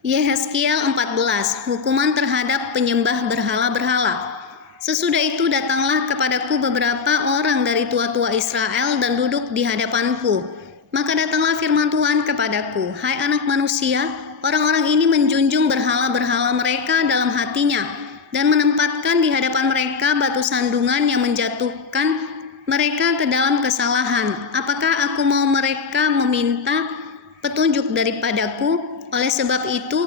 Yehezkiel 14. Hukuman terhadap penyembah berhala-berhala. Sesudah itu datanglah kepadaku beberapa orang dari tua-tua Israel dan duduk di hadapanku. Maka datanglah firman Tuhan kepadaku, "Hai anak manusia, orang-orang ini menjunjung berhala-berhala mereka dalam hatinya dan menempatkan di hadapan mereka batu sandungan yang menjatuhkan mereka ke dalam kesalahan. Apakah aku mau mereka meminta petunjuk daripadaku? Oleh sebab itu,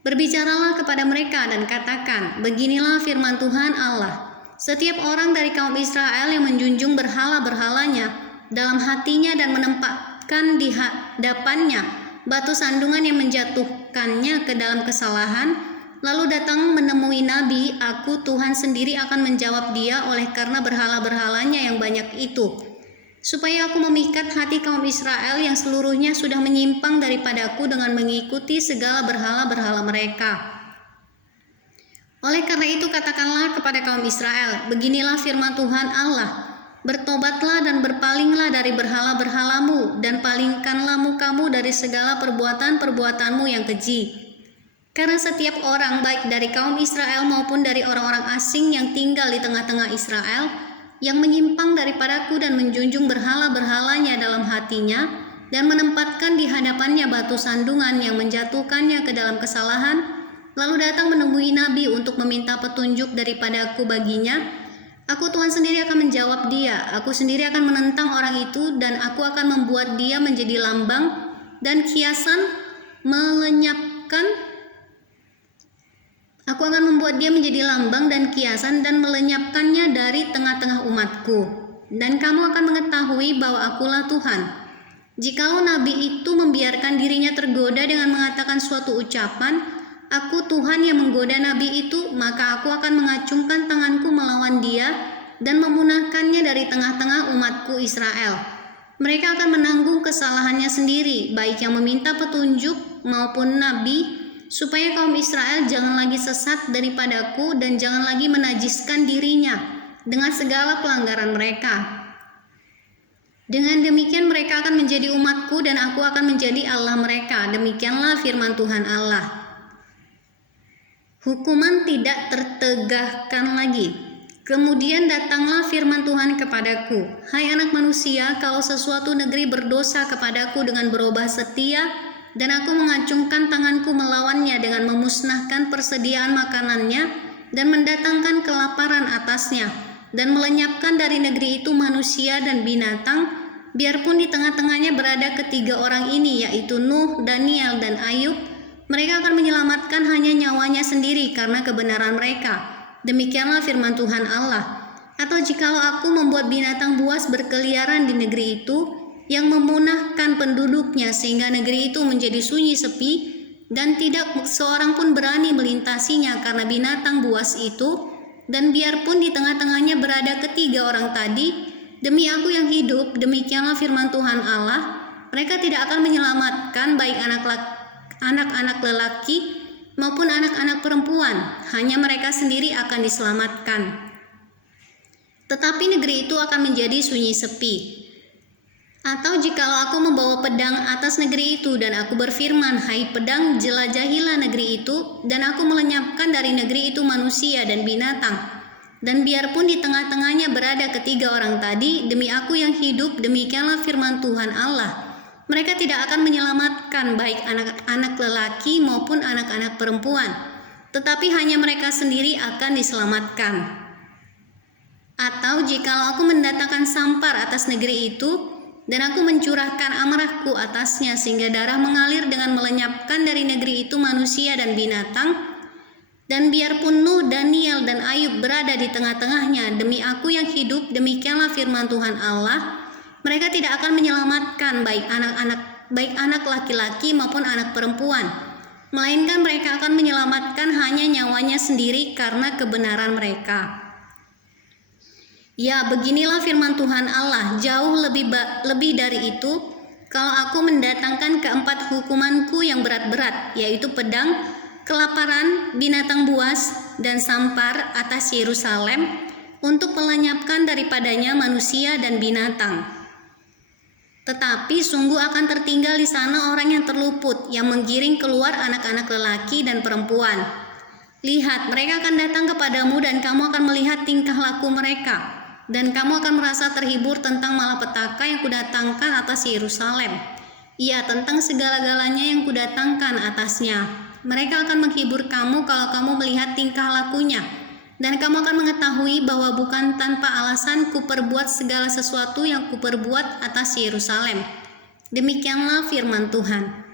berbicaralah kepada mereka dan katakan, beginilah firman Tuhan Allah. Setiap orang dari kaum Israel yang menjunjung berhala-berhalanya dalam hatinya dan menempatkan di hadapannya batu sandungan yang menjatuhkannya ke dalam kesalahan, lalu datang menemui nabi, aku Tuhan sendiri akan menjawab dia oleh karena berhala-berhalanya yang banyak itu, supaya aku memikat hati kaum Israel yang seluruhnya sudah menyimpang daripadaku dengan mengikuti segala berhala-berhala mereka. Oleh karena itu katakanlah kepada kaum Israel, beginilah firman Tuhan Allah, bertobatlah dan berpalinglah dari berhala-berhalamu dan palingkanlah mukamu dari segala perbuatan-perbuatanmu yang keji. Karena setiap orang baik dari kaum Israel maupun dari orang-orang asing yang tinggal di tengah-tengah Israel yang menyimpang daripadaku dan menjunjung berhala-berhalanya dalam hatinya dan menempatkan di hadapannya batu sandungan yang menjatuhkannya ke dalam kesalahan, lalu datang menemui nabi untuk meminta petunjuk daripadaku baginya, aku Tuhan sendiri akan menjawab dia, aku sendiri akan menentang orang itu dan aku akan membuat dia menjadi lambang dan kiasan melenyapkan. Aku akan membuat dia menjadi lambang dan kiasan dan melenyapkannya dari tengah-tengah umatku. Dan kamu akan mengetahui bahwa akulah Tuhan. Jikalau nabi itu membiarkan dirinya tergoda dengan mengatakan suatu ucapan, aku Tuhan yang menggoda nabi itu, maka aku akan mengacungkan tanganku melawan dia dan memunahkannya dari tengah-tengah umatku Israel. Mereka akan menanggung kesalahannya sendiri, baik yang meminta petunjuk maupun nabi, supaya kaum Israel jangan lagi sesat daripadaku dan jangan lagi menajiskan dirinya dengan segala pelanggaran mereka. Dengan demikian mereka akan menjadi umatku dan aku akan menjadi Allah mereka. Demikianlah firman Tuhan Allah. Hukuman tidak tertegakkan lagi. Kemudian datanglah firman Tuhan kepadaku, hai anak manusia, kalau sesuatu negeri berdosa kepadaku dengan berubah setia, dan aku mengacungkan tanganku melawannya dengan memusnahkan persediaan makanannya dan mendatangkan kelaparan atasnya dan melenyapkan dari negeri itu manusia dan binatang, biarpun di tengah-tengahnya berada ketiga orang ini, yaitu Nuh, Daniel, dan Ayub, mereka akan menyelamatkan hanya nyawanya sendiri karena kebenaran mereka. Demikianlah firman Tuhan Allah. Atau jikalau aku membuat binatang buas berkeliaran di negeri itu, yang memunahkan penduduknya sehingga negeri itu menjadi sunyi sepi dan tidak seorang pun berani melintasinya karena binatang buas itu, dan biarpun di tengah-tengahnya berada ketiga orang tadi, demi aku yang hidup, demikianlah firman Tuhan Allah, mereka tidak akan menyelamatkan baik anak-anak lelaki maupun anak-anak perempuan, hanya mereka sendiri akan diselamatkan. Tetapi negeri itu akan menjadi sunyi sepi. Atau jikalau aku membawa pedang atas negeri itu dan aku berfirman, hai pedang, jelajahilah negeri itu, dan aku melenyapkan dari negeri itu manusia dan binatang, dan biarpun di tengah-tengahnya berada ketiga orang tadi, demi aku yang hidup, demikianlah firman Tuhan Allah, mereka tidak akan menyelamatkan baik anak-anak lelaki maupun anak-anak perempuan, tetapi hanya mereka sendiri akan diselamatkan. Atau jikalau aku mendatangkan sampar atas negeri itu, dan aku mencurahkan amarahku atasnya sehingga darah mengalir dengan melenyapkan dari negeri itu manusia dan binatang, dan biarpun Nuh, Daniel, dan Ayub berada di tengah-tengahnya, demi aku yang hidup, demikianlah firman Tuhan Allah, mereka tidak akan menyelamatkan baik anak laki-laki maupun anak perempuan, melainkan mereka akan menyelamatkan hanya nyawanya sendiri karena kebenaran mereka. Ya, beginilah firman Tuhan Allah, jauh lebih dari itu, kalau aku mendatangkan keempat hukumanku yang berat-berat, yaitu pedang, kelaparan, binatang buas, dan sampar atas Yerusalem, untuk melenyapkan daripadanya manusia dan binatang. Tetapi sungguh akan tertinggal di sana orang yang terluput, yang menggiring keluar anak-anak lelaki dan perempuan. Lihat, mereka akan datang kepadamu dan kamu akan melihat tingkah laku mereka. Dan kamu akan merasa terhibur tentang malapetaka yang kudatangkan atas Yerusalem. Ya, tentang segala-galanya yang kudatangkan atasnya. Mereka akan menghibur kamu kalau kamu melihat tingkah lakunya. Dan kamu akan mengetahui bahwa bukan tanpa alasan kuperbuat segala sesuatu yang kuperbuat atas Yerusalem. Demikianlah firman Tuhan.